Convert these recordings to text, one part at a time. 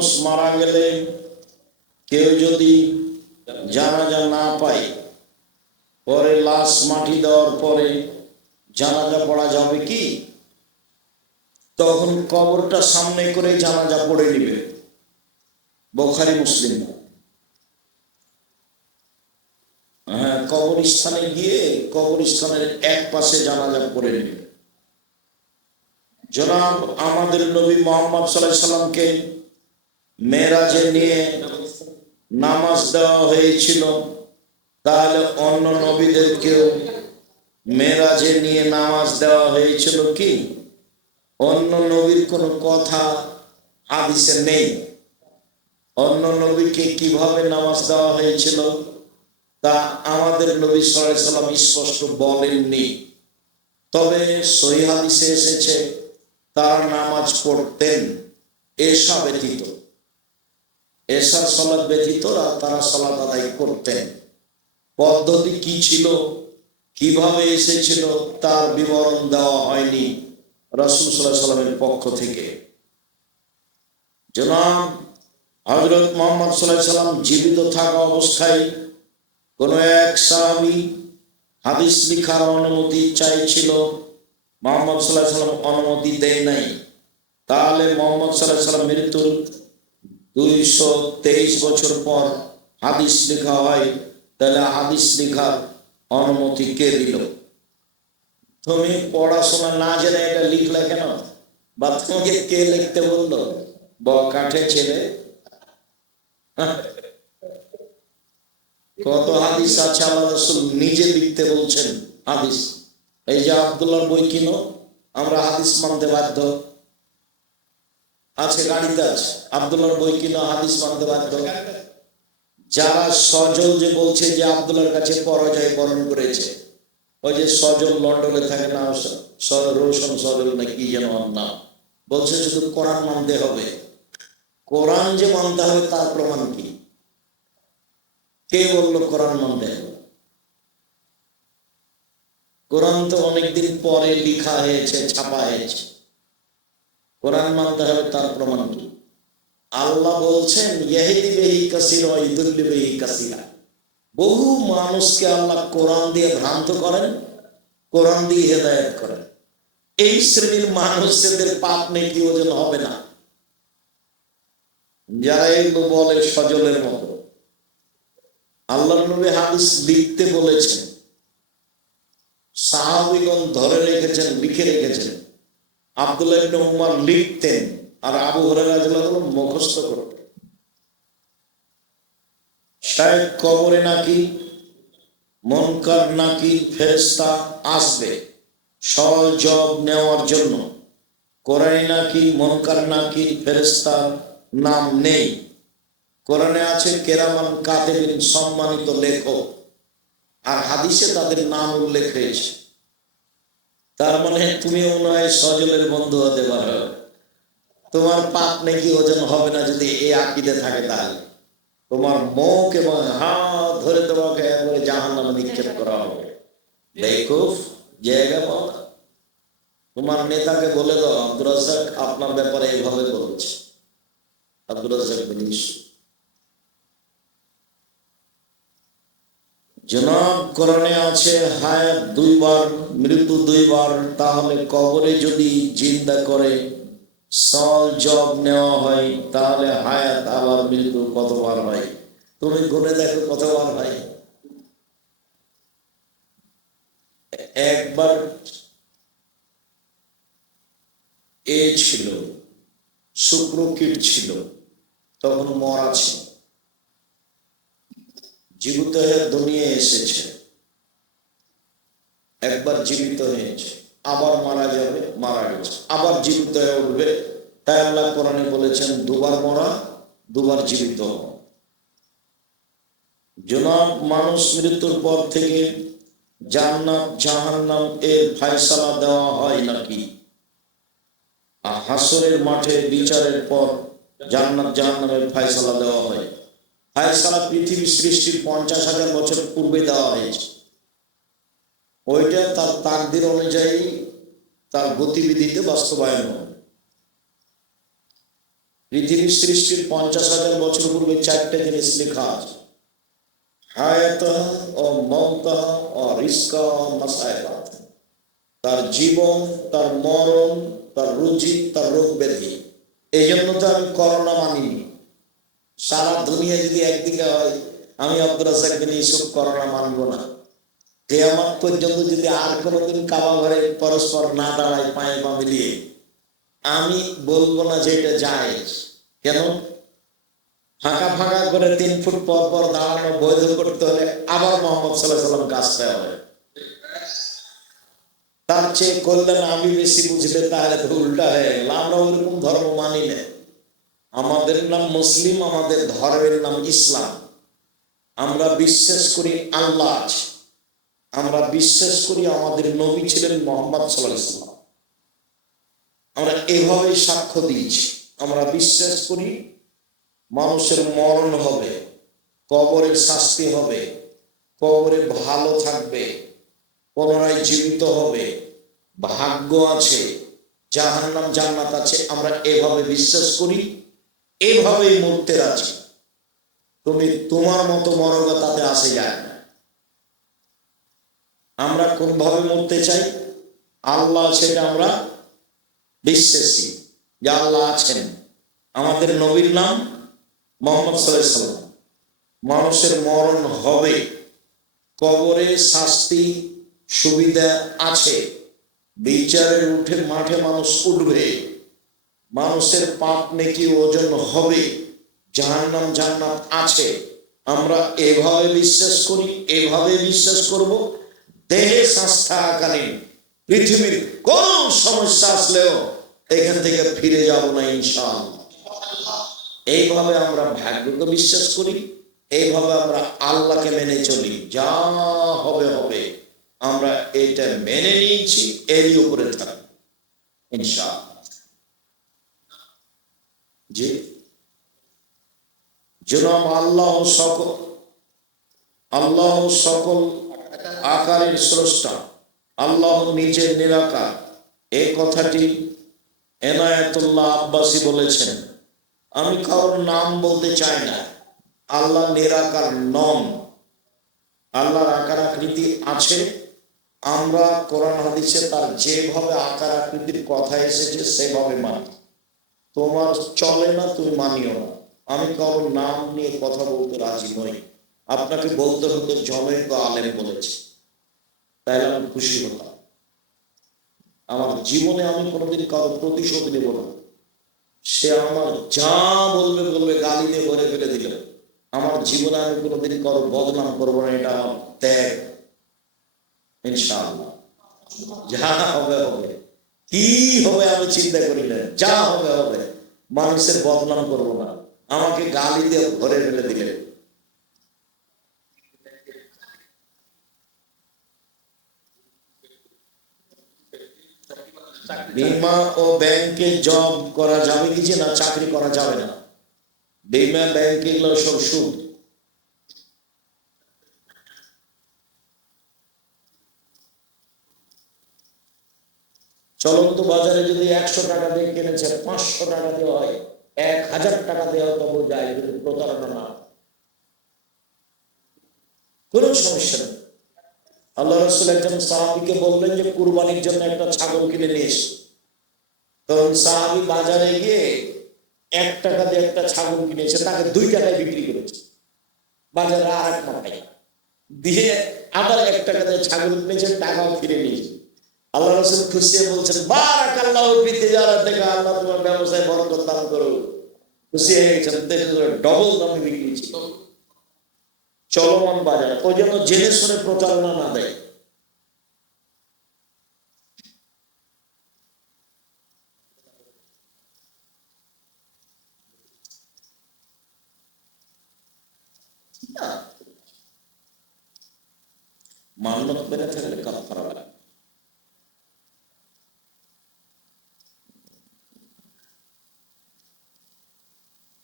মানুষ মারা গেলে কেউ যদি জানাজা না পায়, পরে লাশ মাটি দেওয়ার পরে জানাজা পড়া যাবে কি? তখন কবরটা সামনে করে জানাজা পড়ে নিবে। বুখারী মুসলিম। হ্যাঁ, কবরস্থানে গিয়ে কবরস্থানের এক পাশে জানাজা পড়ে নিবে। জনাব আমাদের নবী মুহাম্মদ সাল্লাল্লাহু আলাইহি সাল্লামকে মেরাজে নিয়ে নামাজ দেওয়া হয়েছিল, তাহলে অন্য নবীদেরকেও মেরাজে নিয়ে নামাজ দেওয়া হয়েছিল কি? অন্য নবীর কোনো কথা হাদিসে নেই। অন্য নবীকে কিভাবে নামাজ দেওয়া হয়েছিল তা আমাদের নবী সাল্লাল্লাহু আলাইহি সাল্লাম স্পষ্ট বলেননি। তবে সহিহ হাদিসে এসেছে তারা নামাজ পড়তেন এশা ব্যতীত, এশার সালাত ব্যতীত তারা সালাত আদায় করতেন। পদ্ধতি কি ছিল, কিভাবে এসেছিল তার বিবরণ দেওয়া হয়নি রাসূল সাল্লাল্লাহু আলাইহি সাল্লামের পক্ষ থেকে। জনাব হযরত মুহাম্মদ সাল্লাল্লাহু আলাইহি সাল্লাম জীবিত থাকা অবস্থায় কোন এক সাহাবী হাদিস লেখার অনুমতি চাইছিল, মুহাম্মদ সাল্লাল্লাহু আলাইহি সাল্লাম অনুমতি দেন নাই। তাহলে মুহাম্মদ সাল্লাল্লাহু আলাইহি সাল্লাম মৃত্যুর 223 বছর পর হাদিস লেখা হয়, তাহলে হাদিস লেখার অনুমতি কে দিল? তুমি পড়াশোনা না জেনে এটা লিখলে কেন? বা তোমাকে কে লিখতে বললো? বকাঠে ছেলে। কত হাদিস আছে আল্লাহ রাসূল নিজে লিখতে বলছেন হাদিস। এই যে আব্দুল্লাহর বই কিনো, আমরা হাদিস মানতে বাধ্য। আছে, গাড়িতে আছে, আব্দুল্লাহর বই কিনো, হাদিস মানতে বাধ্য। যারা সজল যে বলছে যে আব্দুল্লাহর কাছে পরাজয় বরণ করেছে, ওই যে সজল লন্ডনে থাকে না, রোশন সজল না কি যেন নাম, বলছে শুধু কোরআন মানতে হবে। কোরআন যে মানতে হবে তার প্রমাণ কি? কে বললো কোরআন মানতে হবে? কোরআন তো অনেকদিন পরে লিখা হয়েছে, ছাপা হয়েছে। কোরআন মানতে হবে তার প্রমাণ কি? আল্লাহ বলছেন ইয়াহদি বিহি কাসীরা ওয়া ইউদিল্লু বিহি কাসীরা। বহু মানুষকে আল্লাহ কোরআন দিয়ে ভ্রান্ত করেন, কোরআন দিয়ে হেদায়েত করেন। এই শ্রেণীর মানুষদের পাপ নেকি ওজন হবে না, যারা এগুলো বলে সজলের মতো। আল্লাহর নবী হাদিস লিখতে বলেছেন, সাহাবীগণ ধরে রেখেছেন, লিখে রেখেছেন। আব্দুল্লাহ ইবনে উমর লিখতেন আর আবু হুরায়রা রাদিয়াল্লাহু আনহু মুখস্থ করতেন। শায়েখ কবরে নাকি মুনকার নাকি ফেরেশতা আসবে সওয়াল জবাব নেওয়ার জন্য। কোরআনে নাকি মুনকার নাকি ফেরেশতার নাম নেই। কোরআনে আছে কেরামান কাতিবিন, সম্মানিত লেখক, আর হাদিসে তাদের নাম উল্লেখ হয়েছে। তার মানে তুমিও মনে হয় সজলের বন্ধু হতে পারো। তোমার পাপ নাকি ওজন হবে না যদি এই আকীদা থাকে। তাহলে তোমার মুখ এবং হাত ধরে তোমাকে একবারে জাহান্নামে নিক্ষেপ করা হবে। দেখো জায়গা পাও না। তোমার নেতাকে বলে দাও আব্দুর রাজ্জাক আপনার ব্যাপারে এইভাবে বলছে। আব্দুর রাজ্জাক বিন ইউসুফ। জনাব কোরআনে আছে হায়াত দুইবার, মৃত্যু দুইবার। তাহলে কবরে যদি জিন্দা করে সওয়াল জবাব নেওয়া হয়, তাহলে হায়াত আবার মৃত্যু কতবার হয়? তুমি গুনে দেখো কতবার হয়। একবার এ ছিল, শুক্রকীট ছিল, তখন মরা ছিল, জীবিত হয়ে দুনিয়ায় এসেছে। একবার জীবিত হয়েছে, আবার মারা যাবে, মারা গেছে, আবার জীবিত হয়ে উঠবে। তাই আল্লাহ কোরআনে বলেছেন দুবার মরা, দুবার জীবিত। জনাব মানুষ মৃত্যুর পর থেকে জান্নাত জাহান্নাম এর ফয়সালা দেওয়া হয় নাকি? হাসরের মাঠে বিচারের পর জান্নাত জাহান্নামের ফয়সালা দেওয়া হয়। ফয়সালা পৃথিবী সৃষ্টির 50,000 বছর পূর্বে দেওয়া হয়েছে। ওইটা তার তাকদির অনুযায়ী তার গতিবিধিতে বাস্তবায়ন হবে। পৃথিবী সৃষ্টির 50,000 বছর পূর্বে 4টে জিনিস লেখা আছে, হায়াত ও মওতা ও রিজকা ও মাসায়বা। তার জীবন, তার মরণ, তার রুজি, তার রোগ ব্যাধি। এই জন্য তো আমি করোনা মানিনি। সারা দুনিয়া যদি একদিকে হয়, আমি আব্দুর রাজ্জাক বিন ইউসুফ করোনা মানবো না। কিয়ামত পর্যন্ত যদি আর কোনোদিন কাবা ঘরে পরস্পর না দাঁড়ায় পায়ে পা মিলিয়ে, আমি বলবো না যে এটা জায়েজ। কেন? ফাঁকা ফাঁকা করে 3 ফুট পর পর দাঁড়ানো বৈধ করতে হলে আবার মোহাম্মদ সাল্লাল্লাহু আলাইহি ওয়াসাল্লাম কাজতে হবে। তার চেয়ে করলেন আমি বেশি বুঝলে তাহলে তো উল্টা হয়ে গেল। আমরা ওরকম ধর্ম মানি না। আমাদের নাম মুসলিম, আমাদের ধর্মের নাম ইসলাম। আমরা বিশ্বাস করি আল্লাহ আছে, আমরা বিশ্বাস করি আমাদের নবী ছিলেন মুহাম্মদ সাল্লাল্লাহু আলাইহি ওয়াসাল্লাম। আমরা এভাবে সাক্ষ্য দিয়েছি। আমরা বিশ্বাস করি মানুষের মরণ হবে, কবরের শাস্তি হবে, কবরে ভালো থাকবে, পুনরায় জীবিত হবে, ভাগ্য আছে, জাহান্নাম জান্নাত আছে। আমরা এভাবে বিশ্বাস করি, এভাবেই মরতে রাজি। তুমি তোমার মতো মরগা তাতে আসে যায় না। আমরা কোনভাবে মরতে চাই? আল্লাহ সেটা আমরা বিশ্বাসী যে আল্লাহ আছেন। আমাদের নবীর নাম মুহাম্মদ সাল্লাল্লাহু আলাইহি ওয়াসাল্লাম। মানুষের মরণ হবে, কবরে শাস্তি সুবিধা আছে, বিচারের উঠে মাঠে মানুষ উঠবে, মানুষের পাপ নেকি ওজন হবে, জাহান্নাম জান্নাত আছে। আমরা এভাবে বিশ্বাস করি, এভাবে বিশ্বাস করব। দেহে শ্বাস থাকাকালীন পৃথিবীর কোন সমস্যা আসলেও এখান থেকে ফিরে যাব না ইনশাআল্লাহ। এইভাবে আমরা ভাগ্যকে বিশ্বাস করি, এইভাবে আমরা আল্লাহকে মেনে চলি। যা হবে হবে, আমরা এটা মেনে নিয়েছি, এরই উপরে থাকি ইনশাআল্লাহ। জি জনাব আল্লাহ সকল আকারের স্রষ্টা, আল্লাহ নিজের নিরাকার। এই কথাটি এনায়েতুল্লাহ আব্বাসী বলেছেন। আমি কারোর নাম বলতে চাই না। আল্লাহ নিরাকার নন, আল্লাহর আকার আকৃতি আছে। আমরা কোরআন হাদিসে তার যেভাবে আকার আকৃতির কথা এসেছে সেভাবে মানি। তোমার চলে না, তুমি মানিও না। আমি কারোর নাম নিয়ে কথা বলতে রাজি নই। আপনাকে বলতে হতো জনৈক আলেম বলেছে, তাইলে আমি খুশি হতাম। আমার জীবনে আমি কোনোদিন কারো প্রতিশোধ নেব না। সে আমার যা বলবে বলবে, গালি দিয়ে ভরে ফেলে দিল। আমার জীবনে আমি কোনোদিন কারো বদনাম করবো না। এটা আমার ত্যাগ ইনশাআল্লাহ। যা হবে হবে, কি হবে আমি চিন্তা করি না। যা হবে হবে, মানুষের বদনাম করবো না। আমাকে গালি দিয়ে ভরে ফেলে দিলে বিমা ও ব্যাংকে জব করা যাবে কি না চাকরি করা যাবে না? বিমা ব্যাংক এগুলো সব সুদ। চলন্ত বাজারে যদি 100 টাকা দিয়ে কিনেছে, 500 টাকা দিয়ে হয়, 1000 টাকা দেওয়া তবু যায়, যদি প্রতারণা না, কোনো সমস্যা নেই। আল্লাহ রাসূল একজন সাহাবীকে বললেন যে কুরবানির জন্য একটা ছাগল কিনে নিয়ে এসো। তখন সাহাবী বাজারে গিয়ে 1 টাকা দিয়ে একটা ছাগল কিনেছে, তাকে 2 টাকায় বিক্রি করেছে। বাজারে আর এক টাকায় দিয়ে আবার 1 টাকা দিয়ে ছাগল কিনেছে, টাকাও ফিরে নিয়েছে। আল্লাহ রাসূল খুশি হয়ে বলছেন, বারাকাল্লাহু ফি তিজারাতিকা, আল্লাহ তোমার ব্যবসায় বরকত দান করুক। খুশি হয়ে গেছেন, ডবল দামে বিক্রি ছিল। চলমান বাজার, ওই জন্য জেনে শুনে প্রতারণা না দেয়। মান্নত করে থাকলে কাফারা লাগে।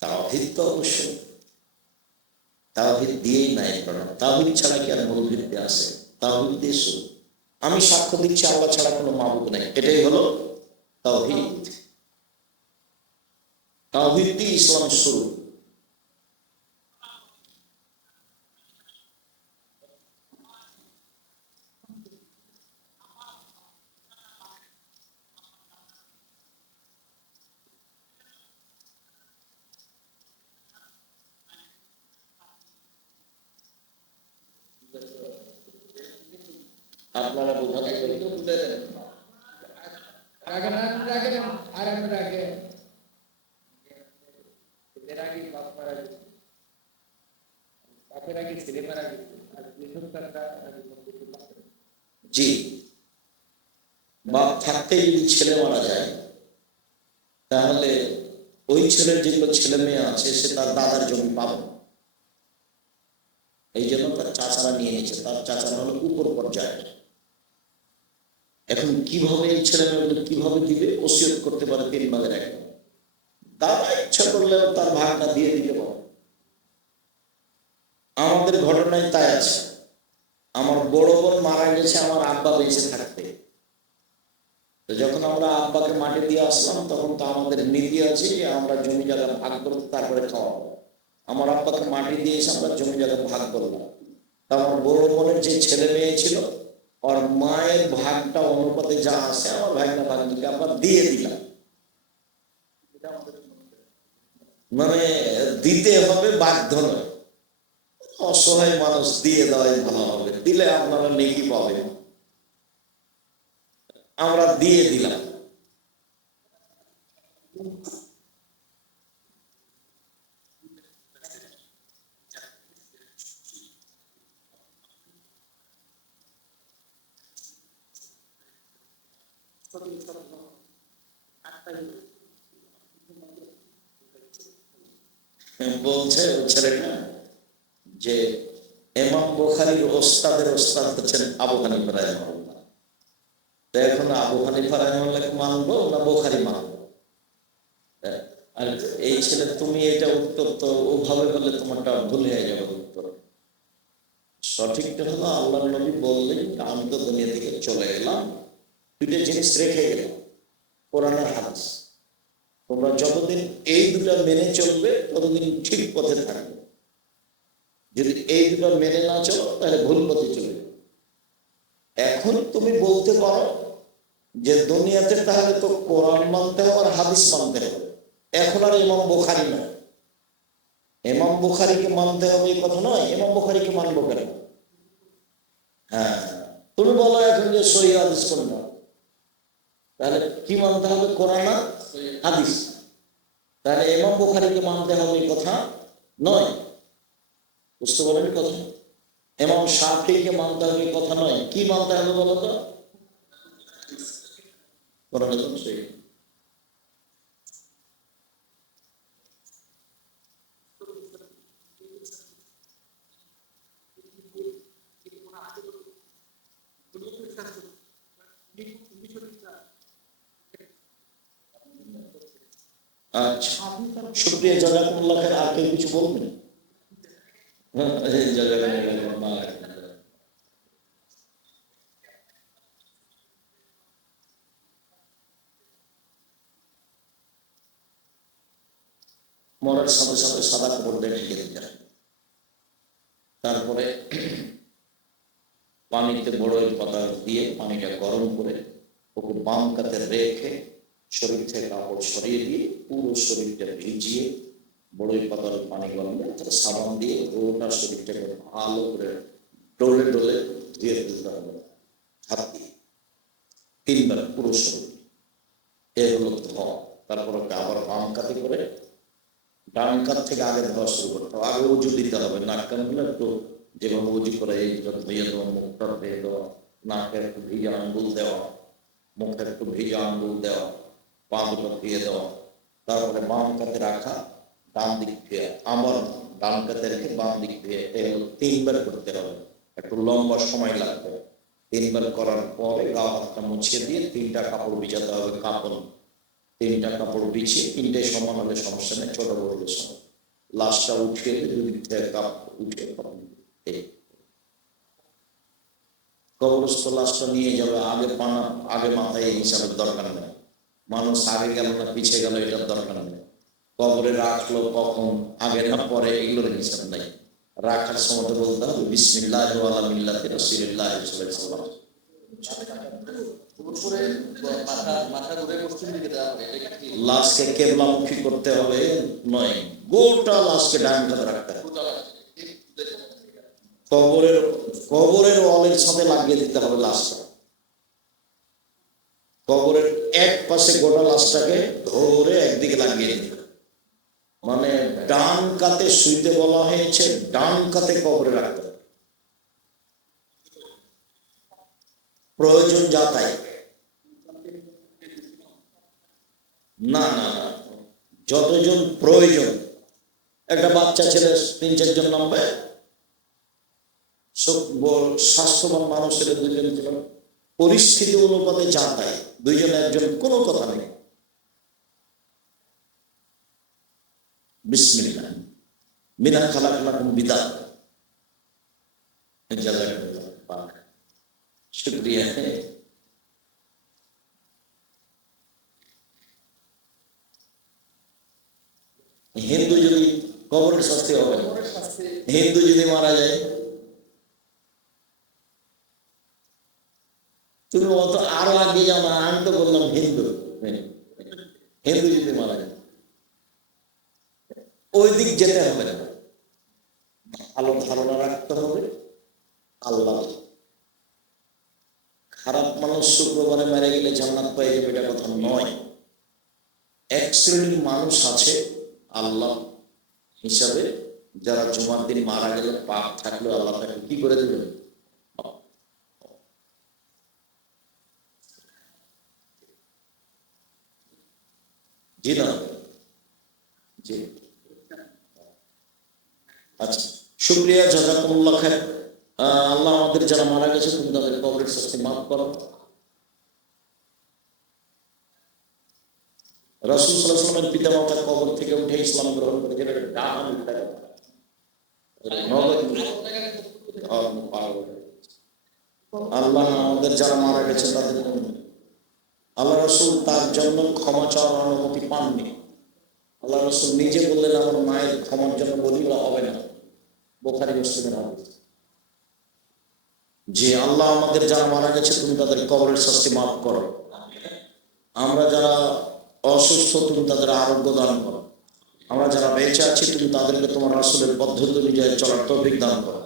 তাওহীদ তো অবশ্যই, তাওহীদ দিয়েই নাই প্রণাম। তাওহীদ ছাড়া কি আর মূল ভিত্তি আছে? তাওহীদ দিয়ে শুরু। আমি সাক্ষ্য দিচ্ছি আল্লাহ ছাড়া কোনো মাবুদ নাই, এটাই হলো তাওহীদ। তাওহীদ দিয়ে ইসলাম শুরু। আপনারা বোঝাতে জি, বাপ থাকতে যদি ছেলে মারা যায়, তাহলে ওই ছেলের যেগুলো ছেলে মেয়ে আছে সে তার দাদার জমি পাবে। এই জন্য তার চাচারা নিয়ে নিচ্ছে, তার চাচারা হলো উপর পর্যায়ে। এখন কিভাবে এই ছেলে মেয়েগুলো কিভাবে দিবে? ওসিয়ত করতে পারে 3 ভাগের 1। দাদা ইচ্ছা করলেও তার ভাগটা দিয়ে দিতে পারে। আমাদের ঘটনায় তাই আছে। আমার বড় বোন মারা গেছে আমার আব্বা বেঁচে থাকতে। তো যখন আমরা আব্বাকে মাটি দিয়ে আসলাম, তখন তো আমাদের নীতি আছে যে আমরা জমি জায়গা ভাগ করবো, তারপরে খাওয়াবো। আমার আব্বাকে মাটি দিয়ে এসে আমরা জমি জায়গা ভাগ করলাম। তা আমার বড় বোনের যে ছেলে মেয়ে ছিল, ওর মায়ের ভাগটা অনুপাতে যা আছে আমার ভাগটা ভাগটাকে আবার দিয়ে দিলাম। মানে দিতে হবে, বাধ্য নয়। অসহায় মানুষ দিয়ে দেওয়াই ভালো হবে, দিলে আপনারা নেকি পাবেন। আমরা দিয়ে দিলাম। বলছে ছেলেটা যে ইমাম বুখারীর ওস্তাদের ওস্তাদ হচ্ছেন আবু হানিফা রাহিমাহুল্লাহ। তো এখন আবু হানিফা রাহিমাহুল্লাহকে মানবো না বুখারী মানবো? আর এই ছেলে তুমি এটা উত্তর তো ওভাবে বললে তোমারটা ভুল হয়ে যাবে। উত্তর সঠিকটা হলো আল্লাহর নবী বললেন, আমি তো দুনিয়া থেকে চলে এলাম, 2টা জিনিস রেখে গেলাম, কোরআন আর হাদিস। তোমরা যতদিন এই 2টা মেনে চলবে ততদিন ঠিক পথে থাকবে। যদি এই 2টা মেনে না চলো তাহলে ভুল পথে চলবে। এখন তুমি বলতে পারো যে দুনিয়াতে তাহলে তো কোরআন মানতে হবে আর হাদিস মানতে হবে, এখন আর ইমাম বুখারী নয়। ইমাম বুখারীকে মানতে হবে এই কথা নয়, ইমাম বুখারীকে মানবো কেন? হ্যাঁ, তুমি বলো এখন যে সহিহ হাদিস কোনটা, তাহলে কি মানতে হবে? কোরআন আর হাদিস। তাহলে ইমাম বুখারীকে মানতে হবে এই কথা নয়। বুঝতে পারলেন কথা? ইমাম শাফিঈকে মানতে হবে এই কথা নয়। কি মানতে হবে বলো তো? কোরআন এবং সহিহ। আচ্ছা, শুকরিয়া, জাযাকুমুল্লাহ খাইর। আর কেউ কিছু বলবেন? জাযাকুমুল্লাহ। মরার সাথে সাথে সাদা কাপড় দিয়ে ঢেকে দিতে হয়। তারপরে পানিতে বড়ই পাতা দিয়ে পানিটা গরম করে ওকে বাম কাতে রেখে শরীর থেকে কাপড় সরিয়ে দিয়ে পুরো শরীরটা ভিজিয়ে বড়ই পাতার পানি গরম করে তার সাবান দিয়ে পুরোটা শরীরটাকে ভালো করে ডলে ডলে ধুয়ে ফেলতে হবে হাত দিয়ে 3 বার পুরো শরীর। এর হলো ধোয়া। তারপর ওকে আবার বাম কাতে করে ডান কাত থেকে আগে ধোয়া শুরু করতে হবে। আগে উজু দিতে হবে, নাক কানগুলো একটু যেভাবে উজু করে এইটা ধুয়ে দেওয়া, মুখটা ধুয়ে দেওয়া, নাকে একটু ভিজা আঙ্গুল দেওয়া, মুখে একটু ভিজা আঙ্গুল দেওয়া, পা দুটো ধুয়ে দেওয়া। তারপরে বাম কাতে রাখা, ডান দিক ধুয়ে আবার ডান কাতে রেখে বাম দিক ধুয়ে, এগুলো 3 বার করতে হবে। একটু লম্বা সময় লাগবে। 3 বার করার পরে গা হাতটা মুছিয়ে দিয়ে 3টা কাপড় বিছাতে হবে। কাপড় 3টা কাপড় বিছিয়ে 3টাই সমান হলে সমস্যা নেই, ছোট বড় সময়। লাশটা উঠিয়ে দুদিক থেকে কাপ উঠিয়ে কবরস্থ লাশটা নিয়ে যাবে। আগে পানা আগে মাথায় এই হিসাবের দরকার নেই। মানুষ আগে গেল না পিছিয়ে গেল এটার দরকার নেই। কবরে রাখলো কখন, আগে না পরে, এগুলোর হিসাব নাই। রাখার সময় তো বলতে হবে বিসমিল্লাহ ওয়া আলা মিল্লাতি রাসূলিল্লাহ সাল্লাল্লাহু আলাইহি ওয়াসাল্লাম। লাশকে কেবলামুখী করতে হবে নয়, গোটা লাশকে ডান কাতে রাখতে হবে। কবরের ওয়ালের সাথে লাগিয়ে দিতে হবে লাশটা। কবরের এক পাশে গোটা লাশটাকে ধরে একদিকে লাগিয়ে দিতে হবে। মানে ডান কাতে শুইতে বলা হয়েছে, ডান কাতে কবরে রাখতে হবে। প্রয়োজন যাতায়াত না না না, যতজন প্রয়োজন। একটা বাচ্চা ছেলে 3-4 জন নামবে, স্বাস্থ্যবান মানুষের 2 জন ছিল, পরিস্থিতি অনুপাতে যাতায়াত 2 জন 1 জন, কোনো কথা নেই। বিসমিল্লাহ মিনা খালাকনাকুম বিদাত, জাযাকাল্লাহ পাক, শুকরিয়া। হিন্দু যদি কবরের শাস্তি হবে, হিন্দু যদি মারা যায়, তুমি অত আরো আগে যাও না, আমি তো বললাম হিন্দু। হিন্দু যদি মারা যায় ওই দিক যেতে হবে না, ভালো ধারণা রাখতে হবে আল্লাহ। খারাপ মানুষ শুক্রবারে মেরে গেলে জান্নাত পেয়ে যাবে এটা কথা নয়। এক শ্রেণীর মানুষ আছে আল্লাহ হিসাবে, যারা জুমার দিন মারা গেলে পাপ থাকলেও আল্লাহ তাকে কি করে দেবেন, জি না জি। আচ্ছা, শুকরিয়া, জাযাকুমুল্লাহ খায়র। আল্লাহ আমাদের যারা মারা গেছে তুমি তাদের কবরের শাস্তি মাফ করো। রাসূল সাল্লাল্লাহু আলাইহি ওয়াসাল্লামের পিতা মাতা কবর থেকে উঠে ইসলাম গ্রহণ করে, যেটা আল্লাহ আমাদের যারা মারা গেছে তাদের, আল্লাহ রাসূল তার জন্য ক্ষমা চাওয়ার অনুমতি পাননি। আল্লাহ রাসূল নিজে বললেন আমার মায়ের ক্ষমার জন্য বলিলে হবে না, বুখারী মুসলিমের হাদিস। যে আল্লাহ আমাদের যারা মারা গেছে তুমি তাদের কবরের শাস্তি মাফ করো। আমরা যারা অসুস্থ তুমি তাদের আরোগ্য দান করো। আমরা যারা বেঁচে আছি তুমি তাদেরকে তোমার রাসূলের পদ্ধতি অনুযায়ী চলার তৌফিক দান করো।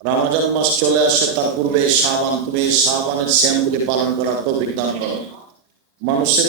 রমজান মাস চলে আসে, তার পূর্বে শাবান, তুমি শাবানের সিয়ামগুলি পালন করার তৌফিক দান করো। মানুষের